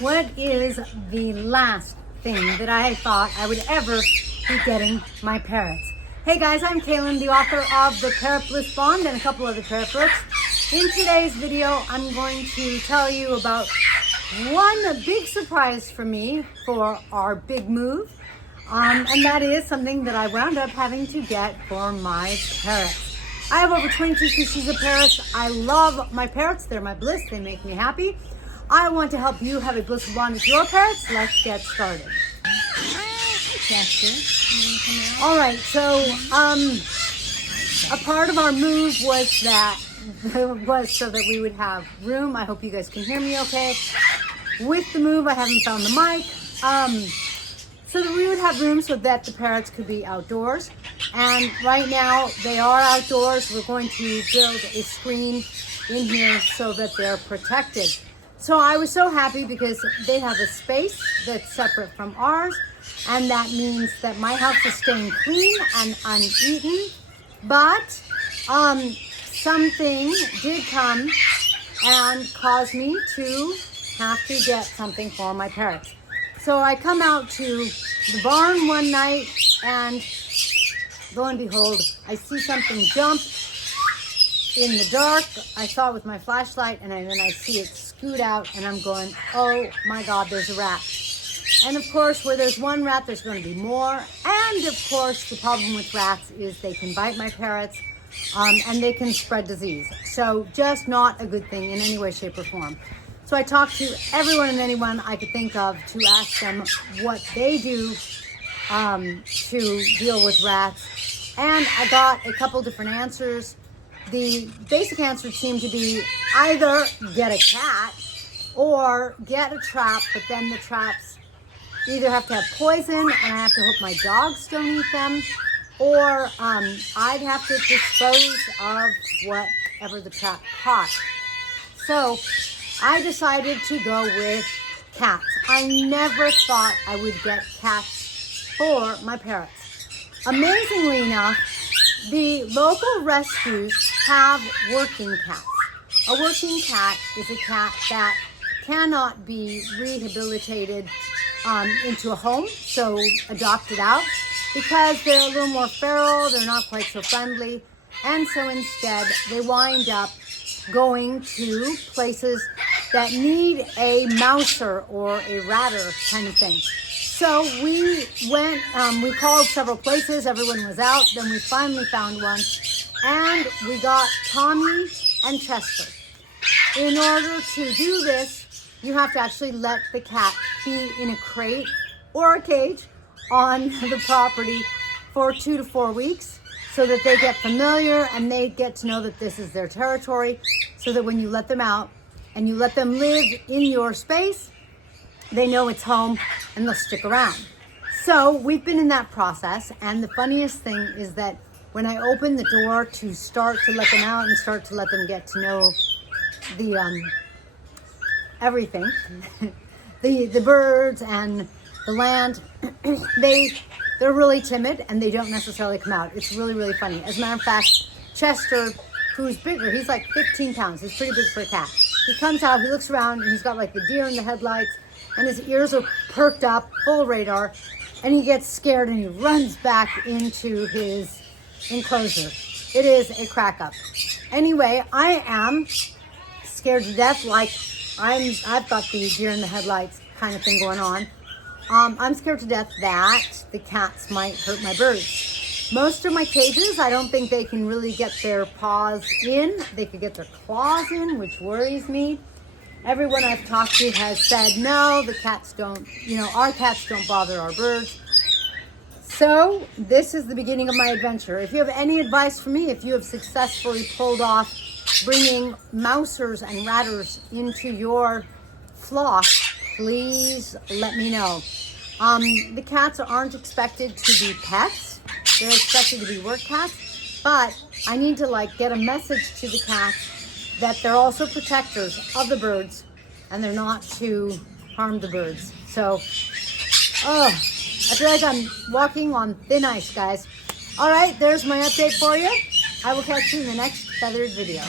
what is the last thing that I thought I would ever be getting my parrots? Hey guys, I'm Kaylin, the author of the Parrot Bliss Bond and a couple other parrot books. In today's video, I'm going to tell you about one big surprise for me for our big move. And that is something that I wound up having to get for my parrots. I have over 22 species of parrots. I love my parrots. They're my bliss. They make me happy. I want to help you have a blissful bond with your parrots. Let's get started. All right, so a part of our move was so that we would have room. I hope you guys can hear me okay. With the move, I haven't found the mic. So that we would have room so that the parrots could be outdoors. And right now they are outdoors. We're going to build a screen in here so that they're protected. So I was so happy because they have a space that's separate from ours. And that means that my house is staying clean and uneaten. But something did come and cause me to have to get something for my parrots. So I come out to the barn one night and lo and behold, I see something jump in the dark. I saw it with my flashlight and then I see it scoot out and I'm going, oh my God, there's a rat. And of course, where there's one rat, there's going to be more. And of course, the problem with rats is they can bite my parrots and they can spread disease. So just not a good thing in any way, shape or form. So I talked to everyone and anyone I could think of to ask them what they do to deal with rats. And I got a couple different answers. The basic answer seemed to be either get a cat or get a trap, but then the traps either have to have poison and I have to hope my dogs don't eat them, or I'd have to dispose of whatever the trap caught. So I decided to go with cats. I never thought I would get cats for my parrots. Amazingly enough, the local rescues have working cats. A working cat is a cat that cannot be rehabilitated into a home, so adopted out, because they're a little more feral, they're not quite so friendly, and so instead they wind up going to places that need a mouser or a ratter kind of thing. So we went, we called several places, everyone was out, then we finally found one, and we got Tommy and Chester. In order to do this, you have to actually let the cat be in a crate or a cage on the property for 2 to 4 weeks so that they get familiar and they get to know that this is their territory, so that when you let them out and you let them live in your space, they know it's home and they'll stick around. So we've been in that process, and the funniest thing is that when I open the door to start to let them out and start to let them get to know the everything, the birds and the land, they're really timid and they don't necessarily come out. It's really, really funny. As a matter of fact, Chester, who's bigger, he's like 15 pounds. He's pretty big for a cat. He comes out, he looks around, and he's got like the deer in the headlights, and his ears are perked up, full radar, and he gets scared and he runs back into his enclosure. It is a crack up. Anyway, I am scared to death, like I've got the deer in the headlights kind of thing going on. I'm scared to death that the cats might hurt my birds. Most of my cages, I don't think they can really get their paws in. They could get their claws in, which worries me. Everyone I've talked to has said, no, the cats don't, our cats don't bother our birds. So this is the beginning of my adventure. If you have any advice for me, if you have successfully pulled off bringing mousers and ratters into your flock, please let me know. The cats aren't expected to be pets. They're expected to be work cats, but I need to get a message to the cats that they're also protectors of the birds and they're not to harm the birds. So, I feel like I'm walking on thin ice, guys. All right, there's my update for you. I will catch you in the next feathered video.